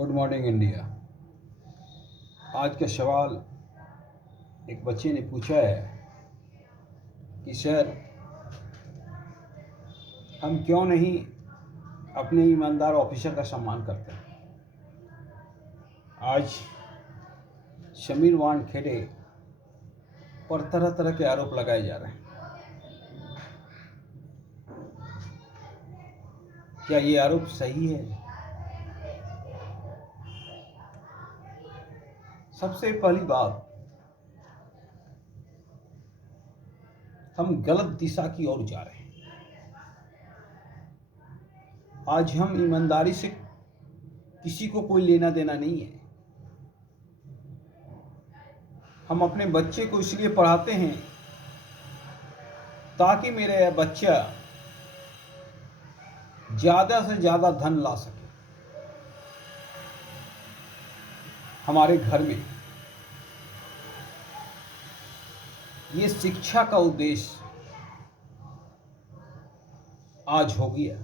Good morning India. आज का सवाल एक बच्चे ने पूछा है कि सर, हम क्यों नहीं अपने ईमानदार ऑफिसर का सम्मान करते हैं। आज शमीर वानखेड़े पर तरह तरह के आरोप लगाए जा रहे हैं। क्या ये आरोप सही है? सबसे पहली बात, हम गलत दिशा की ओर जा रहे हैं। आज हम ईमानदारी से किसी को कोई लेना देना नहीं है। हम अपने बच्चे को इसलिए पढ़ाते हैं ताकि मेरा बच्चा ज़्यादा से ज़्यादा धन ला सके हमारे घर में। ये शिक्षा का उद्देश्य आज हो गया।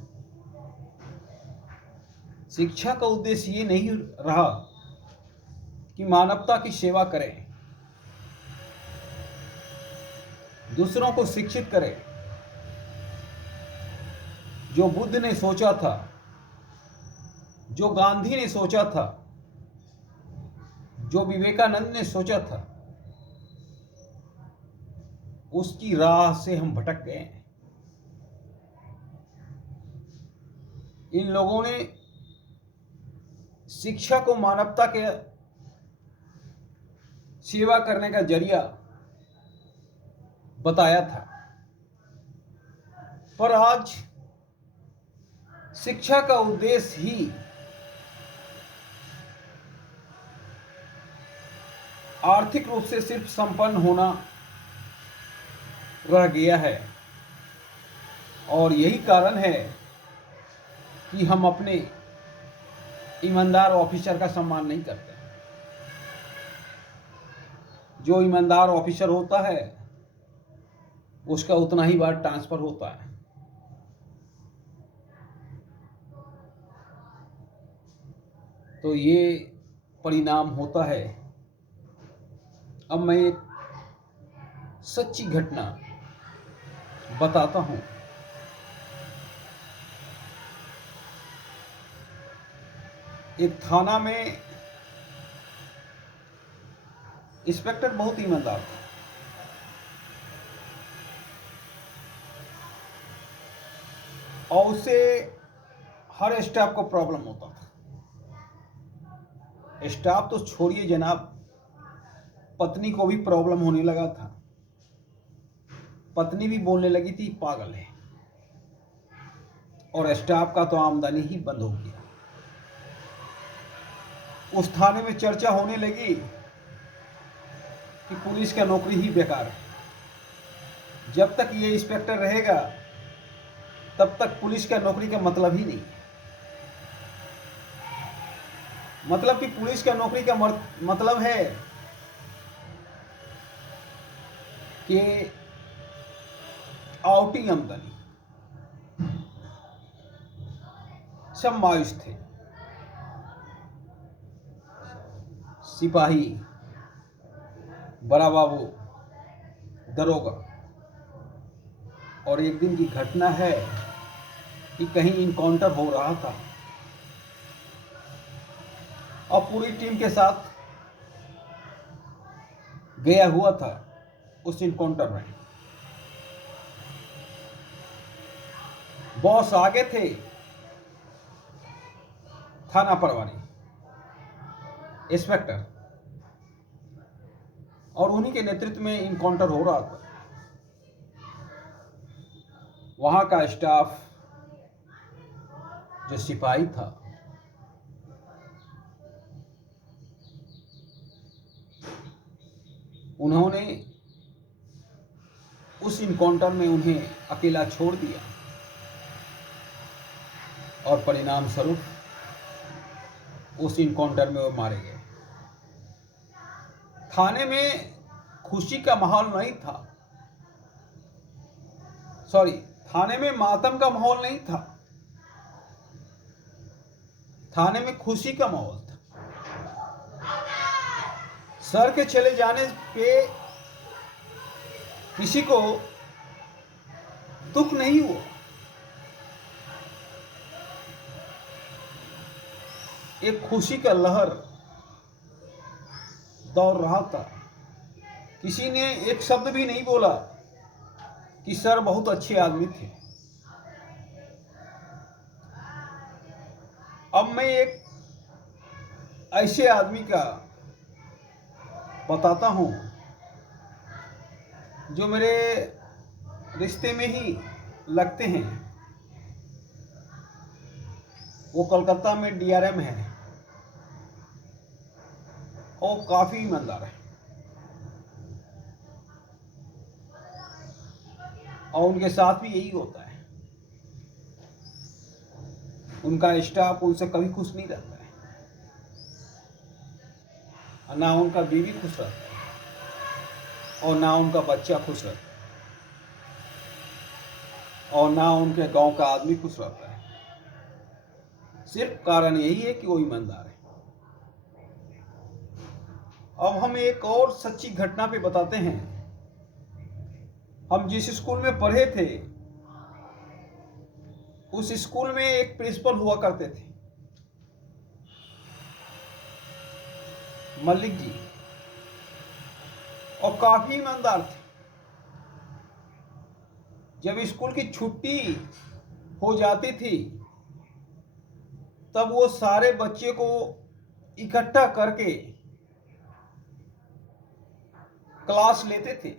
शिक्षा का उद्देश्य ये नहीं रहा कि मानवता की सेवा करें, दूसरों को शिक्षित करें। जो बुद्ध ने सोचा था, जो गांधी ने सोचा था, जो विवेकानंद ने सोचा था, उसकी राह से हम भटक गए हैं। इन लोगों ने शिक्षा को मानवता के सेवा करने का जरिया बताया था, पर आज शिक्षा का उद्देश्य ही आर्थिक रूप से सिर्फ संपन्न होना रह गया है। और यही कारण है कि हम अपने ईमानदार ऑफिसर का सम्मान नहीं करते। जो ईमानदार ऑफिसर होता है उसका उतना ही बार ट्रांसफर होता है। तो ये परिणाम होता है। अब मैं एक सच्ची घटना बताता हूं। एक थाना में इंस्पेक्टर बहुत ईमानदार था। और उससे हर स्टाफ को प्रॉब्लम होता था। स्टाफ तो छोड़िए जनाब, पत्नी को भी प्रॉब्लम होने लगा था। पत्नी भी बोलने लगी थी पागल है। और स्टाफ का तो आमदनी ही बंद हो गया। उस थाने में चर्चा होने लगी कि पुलिस का नौकरी ही बेकार है। जब तक ये इंस्पेक्टर रहेगा तब तक पुलिस का नौकरी का मतलब ही नहीं। मतलब कि पुलिस का नौकरी का मतलब है कि आउटिंग आमदनी। सब मायूस थे। सिपाही, बड़ा बाबू, दरोगा। और एक दिन की घटना है कि कहीं इनकाउंटर हो रहा था और पूरी टीम के साथ गया हुआ था उस इनकाउंटर में। बॉस आगे थे, थाना प्रभारी, इंस्पेक्टर, और उन्हीं के नेतृत्व में इनकाउंटर हो रहा था। वहां का स्टाफ जो सिपाही था उन्होंने उस इनकाउंटर में उन्हें अकेला छोड़ दिया और परिणाम स्वरूप उस इनकाउंटर में वो मारे गए। थाने में खुशी का माहौल नहीं था। थाने में मातम का माहौल नहीं था। थाने में खुशी का माहौल था। सर के चले जाने पे किसी को दुख नहीं हुआ। एक खुशी का लहर दौड़ रहा था। किसी ने एक शब्द भी नहीं बोला कि सर बहुत अच्छे आदमी थे। अब मैं एक ऐसे आदमी का बताता हूं जो मेरे रिश्ते में ही लगते हैं। वो कलकत्ता में डीआरएम है और काफी ईमानदार है, और उनके साथ भी यही होता है। उनका स्टाफ उनसे कभी खुश नहीं रहता है, ना उनका बीवी खुश रहता है और ना उनका बच्चा खुश रहता है और ना उनके गांव का आदमी खुश रहता है। सिर्फ कारण यही है कि वो ईमानदार है। अब हम एक और सच्ची घटना पे बताते हैं। हम जिस स्कूल में पढ़े थे उस स्कूल में एक प्रिंसिपल हुआ करते थे, मलिक जी, और काफी ईमानदार थे। जब स्कूल की छुट्टी हो जाती थी तब वो सारे बच्चे को इकट्ठा करके क्लास लेते थे।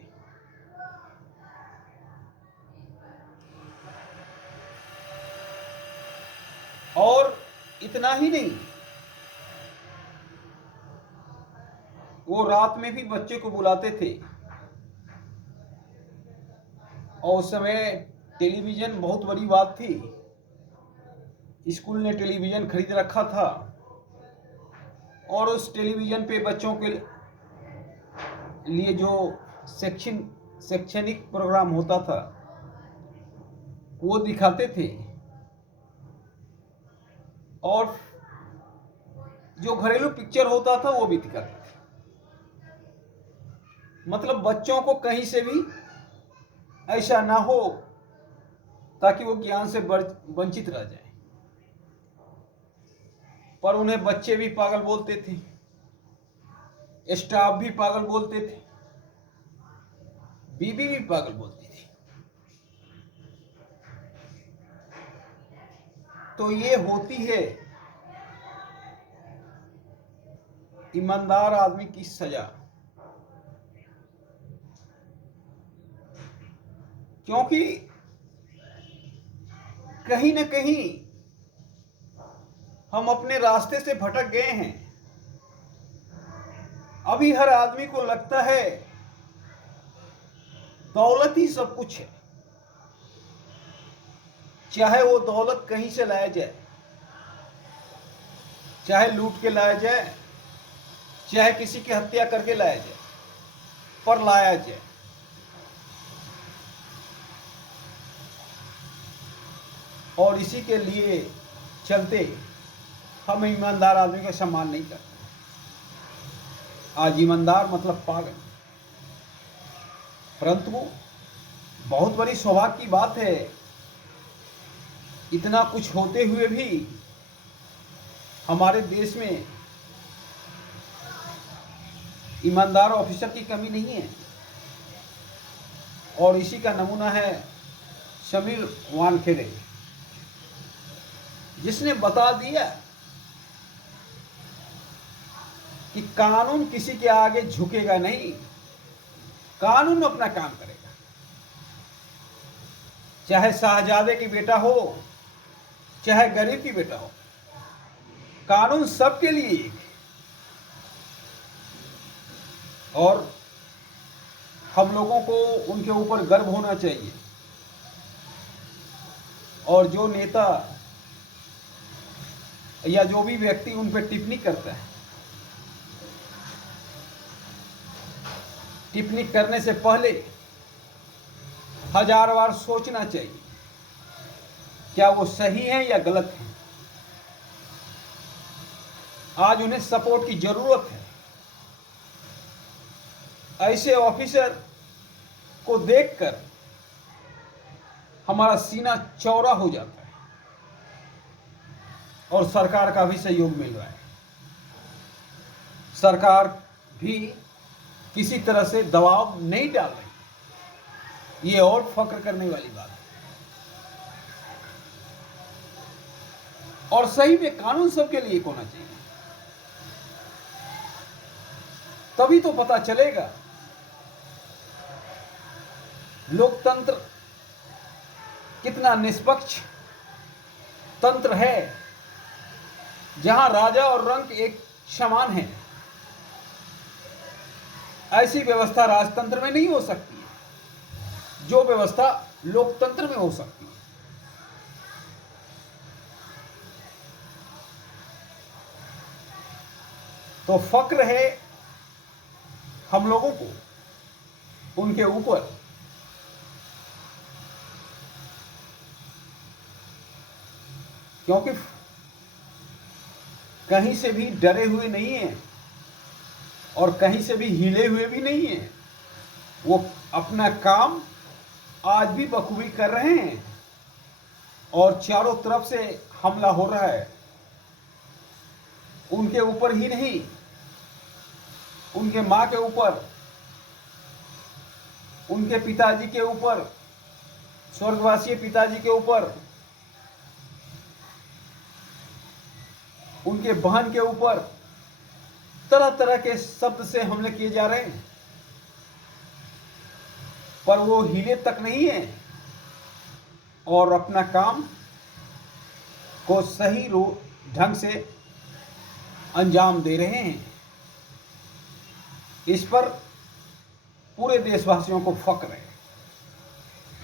और इतना ही नहीं, वो रात में भी बच्चे को बुलाते थे। और उस समय टेलीविजन बहुत बड़ी बात थी। स्कूल ने टेलीविजन खरीद रखा था और उस टेलीविजन पे बच्चों के लिए जो शैक्षणिक प्रोग्राम होता था वो दिखाते थे, और जो घरेलू पिक्चर होता था वो भी दिखाते थे। मतलब बच्चों को कहीं से भी ऐसा ना हो ताकि वो ज्ञान से वंचित रह जाए। पर उन्हें बच्चे भी पागल बोलते थे, स्टाफ भी पागल बोलते थे, बीबी भी पागल बोलती थी। तो ये होती है ईमानदार आदमी की सजा। क्योंकि कहीं ना कहीं हम अपने रास्ते से भटक गए हैं। अभी हर आदमी को लगता है दौलत ही सब कुछ है, चाहे वो दौलत कहीं से लाया जाए, चाहे लूट के लाया जाए, चाहे किसी की हत्या करके लाया जाए, पर लाया जाए। और इसी के लिए चलते हम ईमानदार आदमी का सम्मान नहीं करते। आज ईमानदार मतलब पागल। परंतु बहुत बड़ी सौभाग्य की बात है, इतना कुछ होते हुए भी हमारे देश में ईमानदार ऑफिसर की कमी नहीं है। और इसी का नमूना है समीर वानखेड़े, जिसने बता दिया कि कानून किसी के आगे झुकेगा नहीं, कानून अपना काम करेगा। चाहे शाहजादे की बेटा हो, चाहे गरीब की बेटा हो, कानून सबके लिए एक है। और हम लोगों को उनके ऊपर गर्व होना चाहिए। और जो नेता या जो भी व्यक्ति उन पर टिप्पणी करता है, टिप्पणी करने से पहले 1000 बार सोचना चाहिए क्या वो सही है या गलत है। आज उन्हें सपोर्ट की जरूरत है, ऐसे ऑफिसर को देखकर हमारा सीना चौड़ा हो जाता है और सरकार का भी सहयोग मिल रहा है। सरकार भी किसी तरह से दबाव नहीं डाल रही, ये और फक्र करने वाली बात है। और सही में कानून सबके लिए होना चाहिए, तभी तो पता चलेगा लोकतंत्र कितना निष्पक्ष तंत्र है, जहां राजा और रंक एक समान है। ऐसी व्यवस्था राजतंत्र में नहीं हो सकती है जो व्यवस्था लोकतंत्र में हो सकती है। तो फक्र है हम लोगों को उनके ऊपर, क्योंकि कहीं से भी डरे हुए नहीं हैं और कहीं से भी हिले हुए भी नहीं हैं। वो अपना काम आज भी बखूबी कर रहे हैं और चारों तरफ से हमला हो रहा है। उनके ऊपर ही नहीं, उनके माँ के ऊपर, उनके पिताजी के ऊपर, स्वर्गवासी पिताजी के ऊपर, उनके बहन के ऊपर तरह तरह के शब्द से हमले किए जा रहे हैं, पर वो हिले तक नहीं है और अपना काम को सही ढंग से अंजाम दे रहे हैं। इस पर पूरे देशवासियों को फक्र है।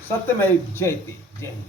सत्यमेव जयते। जय हिंद।